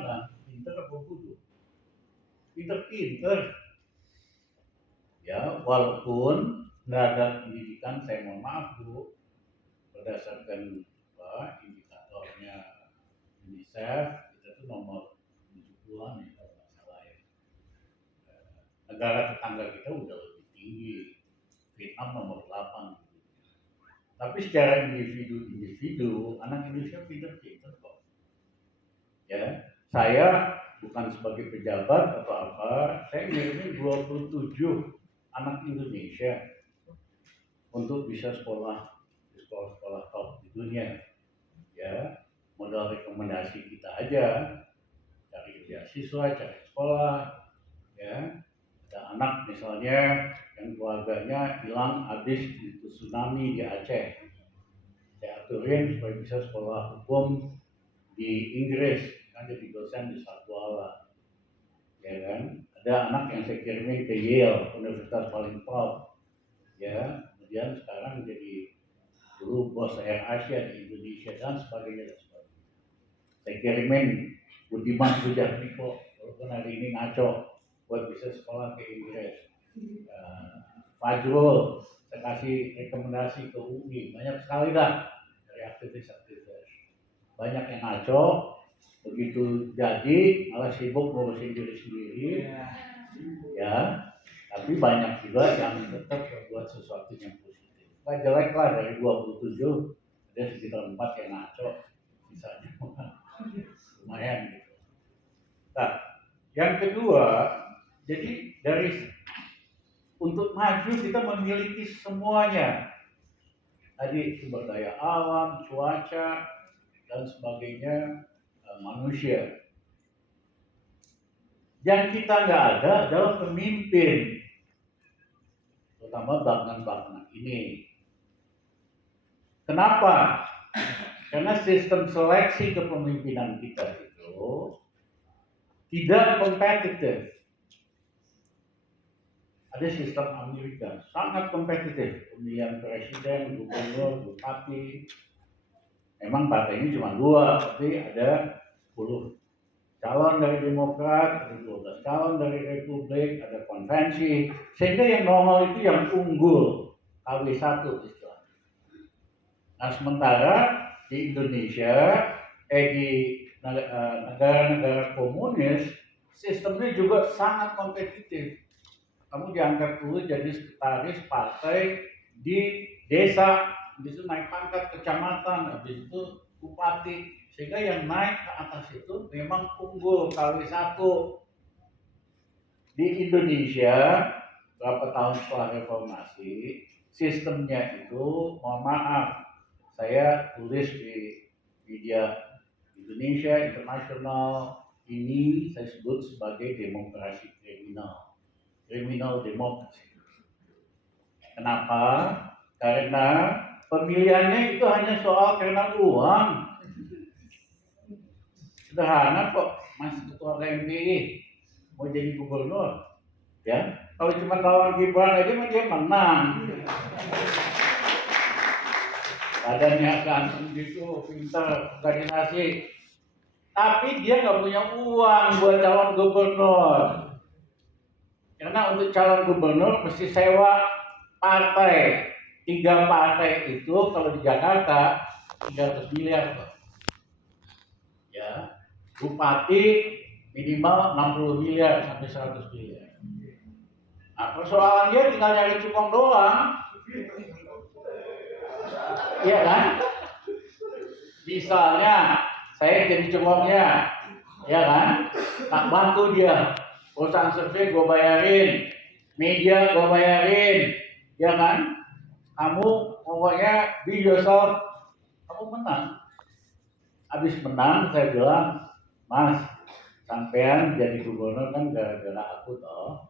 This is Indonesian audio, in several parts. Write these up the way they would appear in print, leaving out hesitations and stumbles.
gimana? Pinter apa bodoh? Pinter-pinter. Ya, walaupun nggak ada pendidikan, saya mohon maaf Bu, berdasarkan indikatornya UNICEF, kita tuh nomor 70-an ya kalau nggak salah ya. Negara tetangga kita udah lebih tinggi, Vietnam nomor 8. Tapi secara individu, anak Indonesia pinter-pinter kok. Ya, saya bukan sebagai pejabat atau apa, saya ngirimin 27 anak Indonesia untuk bisa sekolah di sekolah-sekolah top di dunia. Ya, modal rekomendasi kita aja, cari beasiswa, cari sekolah. Ya, ada anak misalnya yang keluarganya hilang habis itu tsunami di Aceh. Saya aturin supaya bisa sekolah hukum di Inggris, kan jadi dosen di Sarjana. Ya kan? Ada anak yang saya kirimin ke Yale, universitas paling top. Ya, kemudian sekarang jadi dulu bos Air Asia di Indonesia dan sebagainya. Saya kirimin Budiman Sujatmiko, walaupun hari ini ngaco, buat bisa sekolah ke Inggris. Fajrul, saya kasih rekomendasi ke UI, banyak sekali dah dari aktivis-aktivis. Banyak yang ngaco, begitu jadi malah sibuk ngurusin diri sendiri, ya. Tapi banyak juga yang tetap berbuat sesuatu yang positif. Nggak jelek lah, dari 27 ada sekitar 4 yang ngaco, sisanya lumayan gitu. Nah, yang kedua, jadi dari untuk maju kita memiliki semuanya. Tadi sumber daya alam, cuaca, dan sebagainya, manusia. Yang kita nggak ada adalah pemimpin, terutama belakangan ini. Kenapa? Karena sistem seleksi kepemimpinan kita itu tidak kompetitif. Ada sistem Amerika sangat kompetitif, pemilihan presiden, gubernur, bupati. Memang partainya cuma 2, tapi ada 10 calon dari Demokrat, ada 12 calon dari Republik, ada konvensi. Sehingga yang nongol itu yang unggul, KW1 istilahnya. Nah, sementara di Indonesia, di negara-negara komunis, sistemnya juga sangat kompetitif. Kamu diangkat dulu jadi sekretaris partai di desa, habis itu naik pangkat kecamatan, habis itu bupati, sehingga yang naik ke atas itu memang unggul KW1. Di Indonesia berapa tahun setelah reformasi, sistemnya itu, mohon maaf, saya tulis di media Indonesia Internasional, ini saya sebut sebagai demokrasi kriminal demokrasi. Kenapa? Karena pemilihannya itu hanya soal karena uang. Sederhana kok, Mas Ketua KMPI mau jadi gubernur, ya. Kalau cuma lawan Gibran aja mah dia menang. Badannya ganteng gitu, pintar, organisasi. Tapi dia nggak punya uang buat calon gubernur. Karena untuk calon gubernur mesti sewa partai. 3 partai itu kalau di Jakarta 300 miliar. Ya, bupati minimal 60 miliar sampai 100 miliar. Nah, persoalannya tinggal nyari cukong doang. Iya kan? Misalnya saya jadi cukongnya, ya kan? Tak bantu dia. Perusahaan survei gue bayarin, media gue bayarin, ya kan? Kamu pokoknya be yourself, kamu menang. Habis menang saya bilang, Mas, sampean jadi gubernur kan gara-gara aku toh.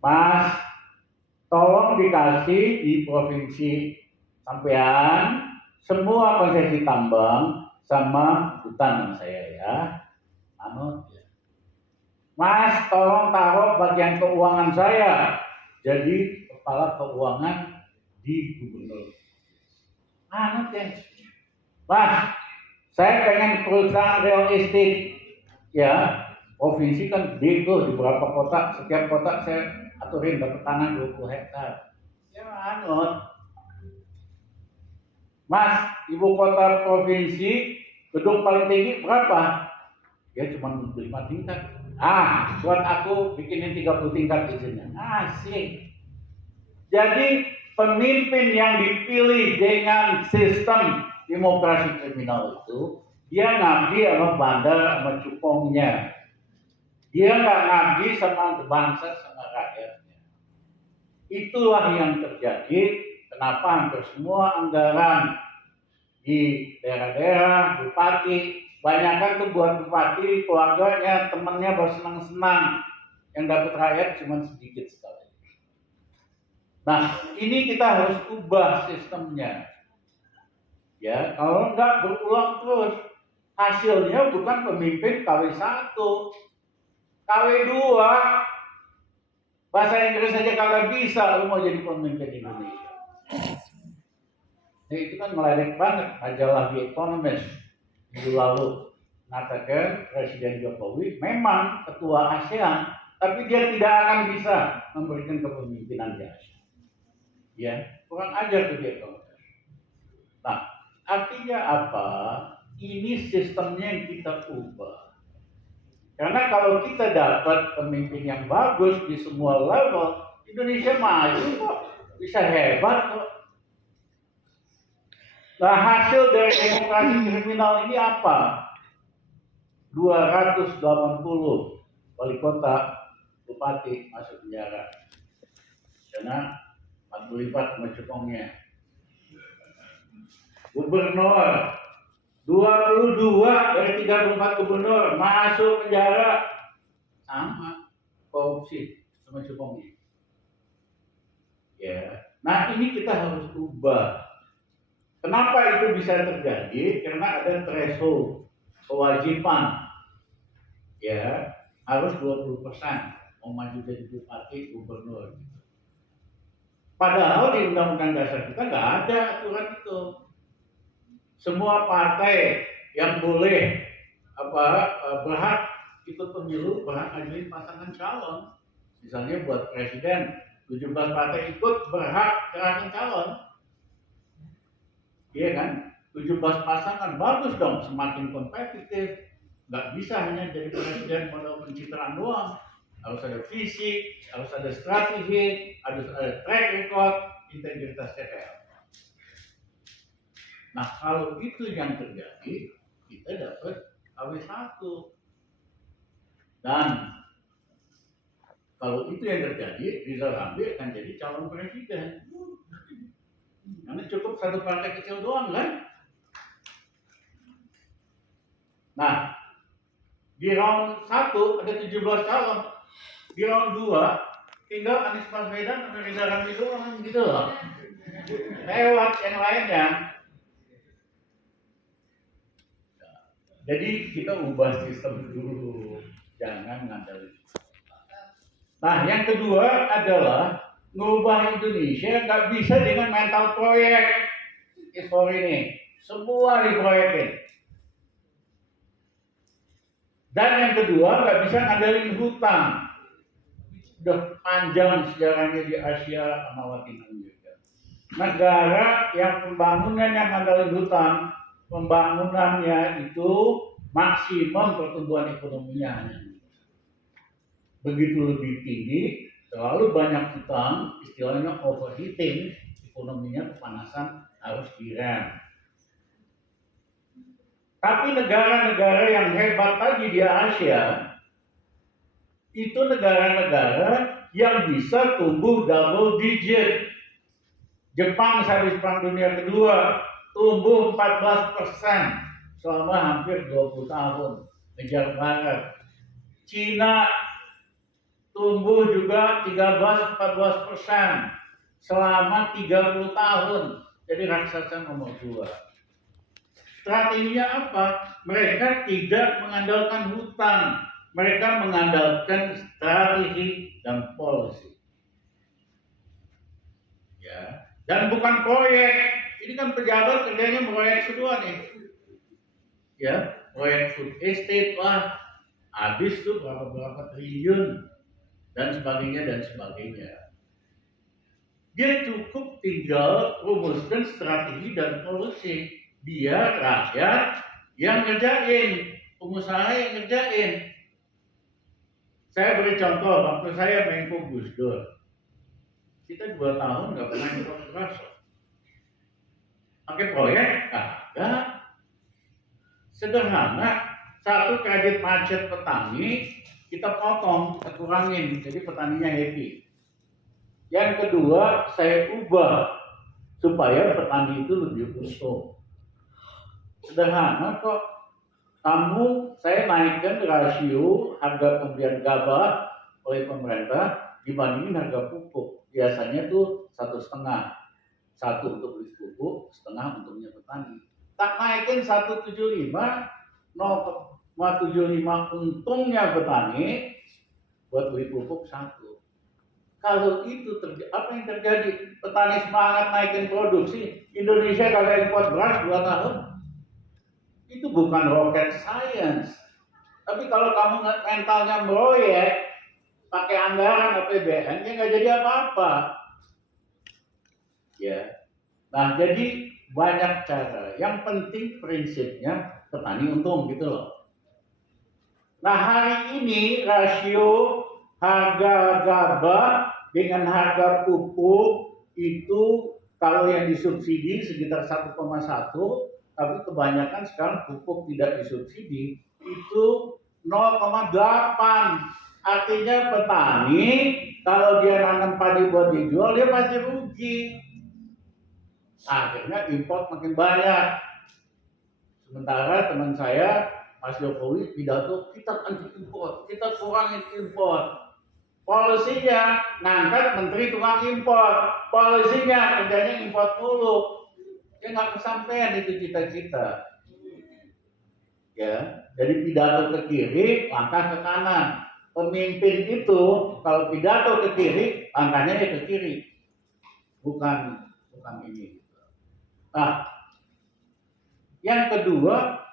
Mas, tolong dikasih di provinsi sampean semua konsesi tambang sama hutan saya ya. Mas, tolong taruh bagian keuangan saya jadi kepala keuangan di gubernur. Anut ya. Mas, Saya pengen perusahaan real estate, ya provinsi kan gede tuh, di beberapa kota, setiap kota saya aturin dapat tanah 20 hektar. Ya anut, Mas, ibu kota provinsi, gedung paling tinggi berapa? Ya cuma 5 tingkat. Buat aku bikinin 30 tingkat izinnya. Asik. Jadi pemimpin yang dipilih dengan sistem demokrasi kriminal itu, dia ngabdi sama bandar sama cukongnya. Dia nggak ngabdi sama bangsa sama rakyatnya. Itulah yang terjadi. Kenapa hampir semua anggaran di daerah-daerah bupati, banyakkan tuh buat bupati, keluarganya, temannya bersenang-senang, yang dapat rakyat cuma sedikit sekali. Nah, ini kita harus ubah sistemnya. Ya, kalau enggak berulang terus, hasilnya bukan pemimpin KW1, KW2. Bahasa Inggris saja kagak bisa, lu mau jadi pemimpin Indonesia. Nah, itu kan meledek banget. Majalah The Economist minggu lalu mengatakan Presiden Jokowi memang ketua ASEAN, tapi dia tidak akan bisa memberikan kepemimpinan di ASEAN. Ya, kurang ajar tuh dia. Nah, artinya apa? Ini sistemnya yang kita ubah. Karena kalau kita dapat pemimpin yang bagus di semua level, Indonesia maju kok, bisa hebat kok. Nah, hasil dari demokrasi kriminal ini apa? 280 wali kota, bupati masuk penjara. Karena 45 sama cukongnya. Gubernur 22 dari 34 gubernur masuk penjara, sama korupsi sama cukongnya. Ya, nah ini kita harus ubah. Kenapa itu bisa terjadi? Karena ada threshold kewajiban, ya harus 20% mau maju jadi bupati, gubernur. Padahal di Undang-Undang Dasar kita nggak ada aturan itu. Semua partai yang boleh berhak ikut pemilu berhak ngajuin pasangan calon. Misalnya buat presiden 17 partai ikut berhak kerahkan calon. Iya kan? 17 pasangan bagus dong, semakin kompetitif. Nggak bisa hanya jadi presiden modal pencitraan doang. Harus ada visi, harus ada strategi, harus ada track record, integritas CPL. Nah, kalau itu yang terjadi, kita dapat KW1. Dan kalau itu yang terjadi, Rizal Ramli akan jadi calon presiden. Karena cukup satu partai kecil doang kan? Nah, di round 1 ada 17 calon. Di round 2 tinggal Anies Baswedan dan Rizal Ramli doang gitu loh. Lewat yang lainnya. Jadi kita ubah sistem dulu, jangan ngandelin. Nah, yang kedua adalah ngubah Indonesia nggak bisa dengan mental proyek. Sorry nih, semua diproyekin. Dan yang kedua nggak bisa ngandelin hutang. Udah panjang sejarahnya di Asia sama Latin Amerika. Negara yang pembangunannya ngandelin hutang, pembangunannya itu maksimum pertumbuhan ekonominya hanya. Begitu lebih tinggi, terlalu banyak hutang, istilahnya overheating, ekonominya kepanasan harus direm. Tapi negara-negara yang hebat tadi di Asia, itu negara-negara yang bisa tumbuh double digit. Jepang sehabis Perang Dunia Kedua tumbuh 14% selama hampir 20 tahun, ngejar barat. Cina tumbuh juga 13-14% selama 30 tahun, jadi raksasa nomor 2. Strateginya apa? Mereka tidak mengandalkan hutang, mereka mengandalkan strategi dan policy. Ya, dan bukan proyek. Ini kan pejabat kerjanya proyek semua nih. ya, proyek food estate lah, habis tuh berapa triliun dan sebagainya. Dia cukup tinggal rumuskan strategi dan polisi. Dia rakyat yang ngerjain, pengusaha yang ngerjain. Saya beri contoh, waktu saya Menko Gus Dur, kita 2 tahun nggak pernah impor beras. Pakai proyek, ada. Sederhana, satu kredit macet petani, kita potong, kita kurangin, jadi petaninya happy. Yang kedua, saya ubah supaya petani itu lebih untung. Sederhana kok. Saya naikkan rasio harga pembelian gabah oleh pemerintah dibandingin harga pupuk. Biasanya tuh 1,5, satu untuk beli pupuk, setengah untuknya petani. Tak naikin 1,75, 0,75 untungnya petani buat beli pupuk 1. Kalau itu apa yang terjadi? Petani semangat naikin produksi, Indonesia kalau import beras 2 tahun. Itu bukan rocket science. Tapi kalau kamu mentalnya proyek, pakai anggaran APBN, ya nggak jadi apa-apa. Ya. Nah, jadi banyak cara. Yang penting prinsipnya petani untung gitu loh. Nah, hari ini rasio harga gabah dengan harga pupuk itu kalau yang disubsidi sekitar 1,1, tapi kebanyakan sekarang pupuk tidak disubsidi itu 0,8. Artinya petani kalau dia nanam padi buat dijual dia pasti rugi. Akhirnya import makin banyak. Sementara teman saya Mas Jokowi pidato kita anti impor, kita kurangin impor. Polisinya ngangkat menteri tukang impor, polisinya kerjanya impor mulu. Ya nggak kesampaian itu cita-cita. Ya, jadi pidato ke kiri, langkah ke kanan. Pemimpin itu kalau pidato ke kiri, langkahnya ya ke kiri. Bukan ini. Nah, yang kedua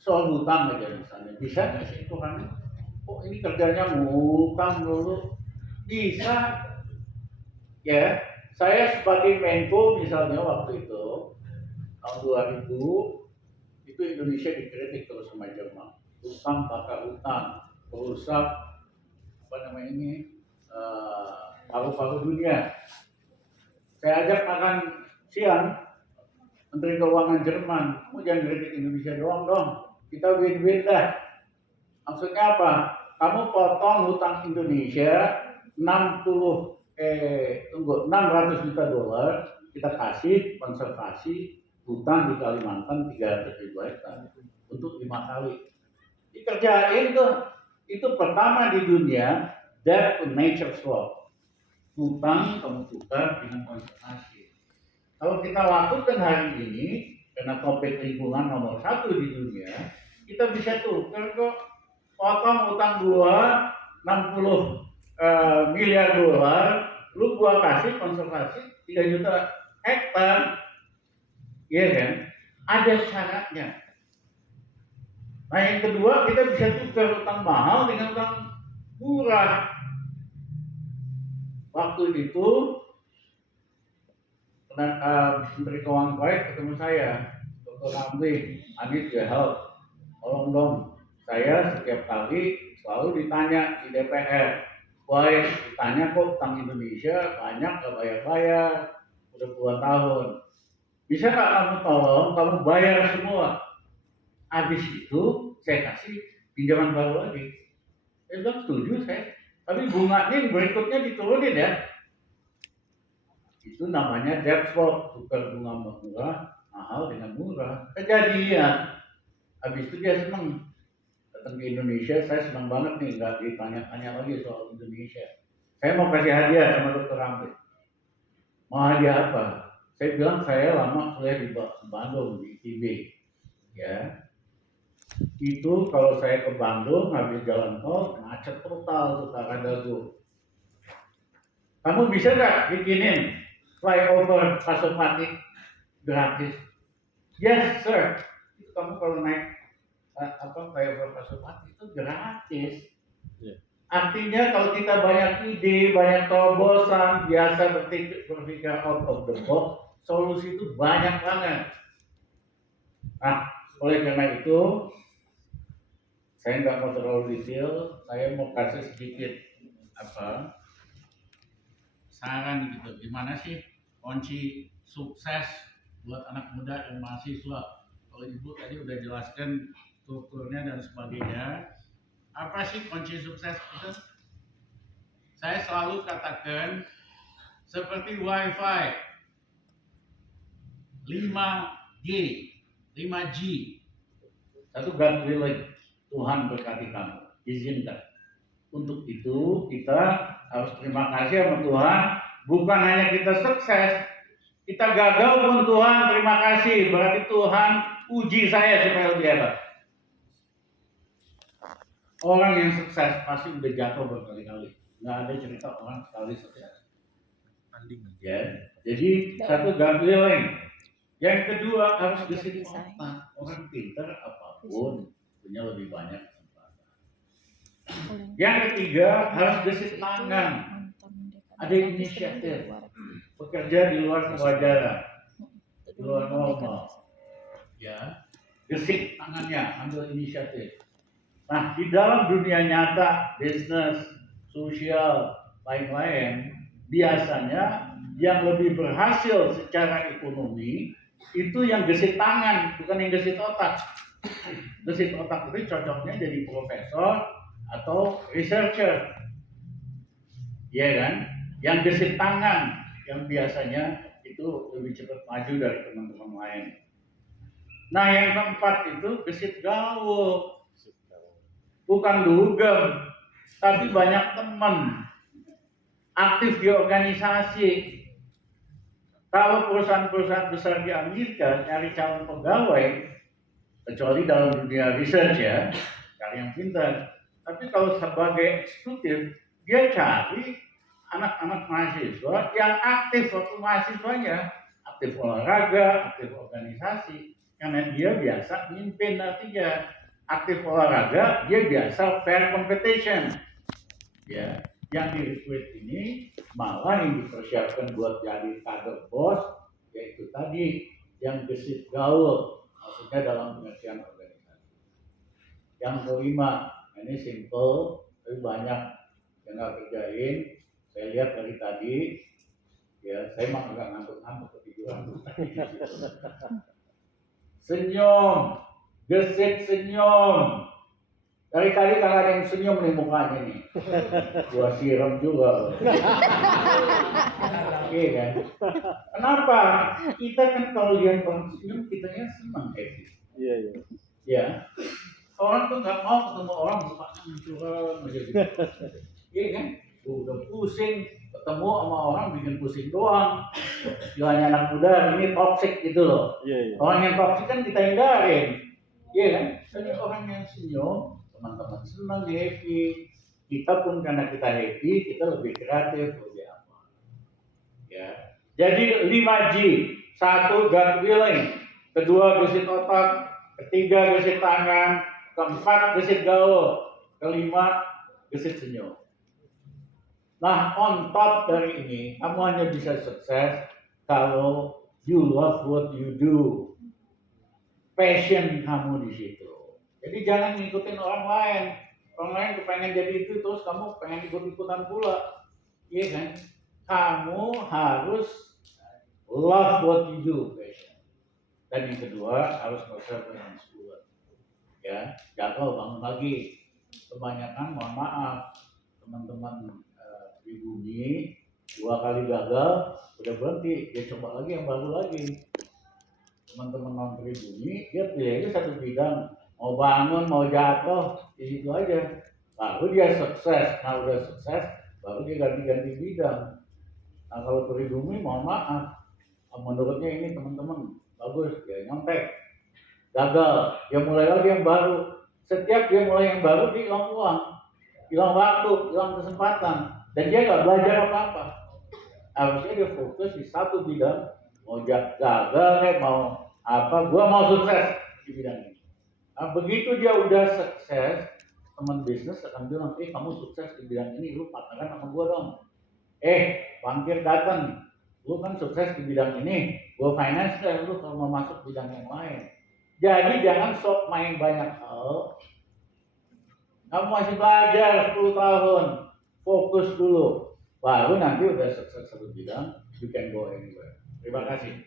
soal hutang aja misalnya. Bisa nggak sih Tuhan? Oh ini kerjanya ngutang dulu. Bisa. Ya, saya sebagai Menko misalnya waktu itu tahun 2000 itu Indonesia dikritik terus sama Jerman. Utang bakar utang, merusak paru-paru dunia. Saya ajak makan siang Menteri Keuangan Jerman, kamu jangan kritik Indonesia doang dong. Kita win-win dah. Maksudnya apa? Kamu potong hutang Indonesia 600 juta dolar, kita kasih konservasi hutan di Kalimantan 300.000 hektar untuk 5 kali. Dikerjain tuh. Itu pertama di dunia debt to nature swap. Hutang kamu tukar dengan konservasi. Kalau kita lakukan hari ini, karena topik lingkungan nomor 1 di dunia, kita bisa tukar kok. Potong utang gua 60 miliar dolar, lu gua kasih konservasi 3 juta hektar. Iya kan? Ada syaratnya. Nah yang kedua, kita bisa tukar utang mahal dengan utang murah. Waktu itu Menteri Keuangan Kuwait ketemu saya, Dr. Ramli, I need your help. Tolong dong, saya setiap kali selalu ditanya di DPR, Kuwait ditanya kok utang Indonesia banyak gak bayar-bayar, udah 2 tahun. Bisa nggak kamu tolong, kamu bayar semua? Habis itu saya kasih pinjaman baru lagi. Saya bilang setuju saya, tapi bunganya yang berikutnya diturunin ya. Itu namanya debt swap, tukar bunga murah, mahal dengan murah. Kejadian. Habis itu dia senang datang ke Indonesia. Saya senang banget nih, nggak ditanya-tanya lagi soal Indonesia. Saya mau kasih hadiah sama Dr. Ramli. Mau hadiah apa? Saya bilang saya lama kuliah di Bandung di ITB. Ya, itu kalau saya ke Bandung habis jalan tol macet total tuh Karadagu. Kamu bisa nggak bikinin flyover Pasopati gratis? Yes sir. kamu kalau naik kayak Bapak Supati itu gratis. Yeah. Artinya kalau kita banyak ide, banyak terobosan, biasa berpikir out of the box, solusi itu banyak banget. Nah, oleh karena itu, saya nggak mau terlalu detail, saya mau kasih sedikit saran gitu. Gimana sih kunci sukses buat anak muda dan mahasiswa? Kalau Ibu tadi udah jelaskan strukturnya dan sebagainya. Apa sih kunci sukses itu? Saya selalu katakan seperti WiFi 5G, 5G. Satu God willing, Tuhan berkati kamu, izinkan. Untuk itu kita harus terima kasih sama Tuhan. Bukan hanya kita sukses, kita gagal pun Tuhan terima kasih. Berarti Tuhan uji saya supaya lebih hebat. Orang yang sukses pasti udah jatuh berkali-kali. Nggak ada cerita orang sekali sukses. Ya. Jadi satu God willing. Yang kedua harus gesit otak. Orang pintar apapun punya lebih banyak kesempatan. Yang ketiga harus gesit tangan. Ada inisiatif. Bekerja di luar kewajaran, di luar normal. Ya, gesit tangannya, ambil inisiatif. Nah, di dalam dunia nyata, bisnis, sosial, lain-lain, biasanya yang lebih berhasil secara ekonomi itu yang gesit tangan, bukan yang gesit otak. Gesit otak itu cocoknya jadi profesor atau researcher, ya kan? Yang gesit tangan, yang biasanya itu lebih cepat maju dari teman-teman lain. Nah, yang keempat itu gesit gaul. Bukan dugem, tapi banyak teman, aktif di organisasi. Kalau perusahaan-perusahaan besar di Amerika nyari calon pegawai, kecuali dalam dunia research ya, cari yang pintar. Tapi kalau sebagai eksekutif, dia cari anak-anak mahasiswa yang aktif waktu mahasiswanya, aktif olahraga, aktif organisasi, karena dia biasa mimpin artinya. Aktif olahraga, dia biasa fair competition. Ya, yang di-recruit ini malah yang dipersiapkan buat jadi kader bos, yaitu tadi yang gesit gaul, maksudnya dalam pengertian organisasi. Yang kelima, ini simple, tapi banyak yang nggak kerjain. Saya lihat dari tadi, ya saya mah agak ngantuk-ngantuk ketiduran. Senyum. Gesit senyum. Dari tadi kagak ada yang senyum nih mukanya nih. Gua siram juga. Iya kan? Kenapa? Kita kan kalau lihat orang senyum, kitanya senang happy. Iya. Ya. Orang tuh nggak mau ketemu orang mukanya mencurang aja gitu. Iya kan? Udah pusing, ketemu sama orang bikin pusing doang. Jualnya anak muda ini toxic gitu loh. Iya. Orang yang toxic kan kita hindarin. Iya kan? Jadi orang yang senyum, teman-teman senang, happy. Kita pun karena kita happy, kita lebih kreatif, lebih apa. Ya. Jadi 5G. 1, God willing. Kedua, gesit otak. Ketiga, gesit tangan. Keempat, gesit gaul. Kelima, gesit senyum. Nah, on top dari ini, kamu hanya bisa sukses kalau you love what you do. Passion kamu di situ. Jadi jangan ngikutin orang lain. Orang lain kepengen jadi itu, terus kamu pengen ikut-ikutan pula. Iya kan? Kamu harus love what you do, passion. Dan yang kedua harus perseverance juga. Ya, jatuh bangun lagi. Kebanyakan, mohon maaf, teman-teman pribumi 2 kali gagal, udah berhenti. Dia coba lagi yang baru lagi. Teman-teman non pribumi, dia pilih satu bidang, mau bangun, mau jatuh, di situ aja. Baru dia sukses. Nah udah sukses, baru dia ganti-ganti bidang. Nah kalau pribumi, mohon maaf, menurutnya ini teman-teman bagus, dia nyontek, gagal, dia mulai lagi yang baru. Setiap dia mulai yang baru, dia hilang uang, hilang waktu, hilang kesempatan, dan dia nggak belajar apa-apa. Harusnya dia fokus di satu bidang, mau gagal mau apa, gua mau sukses, di bidang ini. Nah, begitu dia udah sukses, teman bisnis akan bilang, kamu sukses di bidang ini, lu partneran sama gua dong. Bankir datang, lu kan sukses di bidang ini, gua finance deh, lu kalau mau masuk bidang yang lain. Jadi jangan sok main banyak hal. Kamu masih belajar 10 tahun, fokus dulu. Baru nanti udah sukses satu bidang, you can go anywhere. Terima kasih.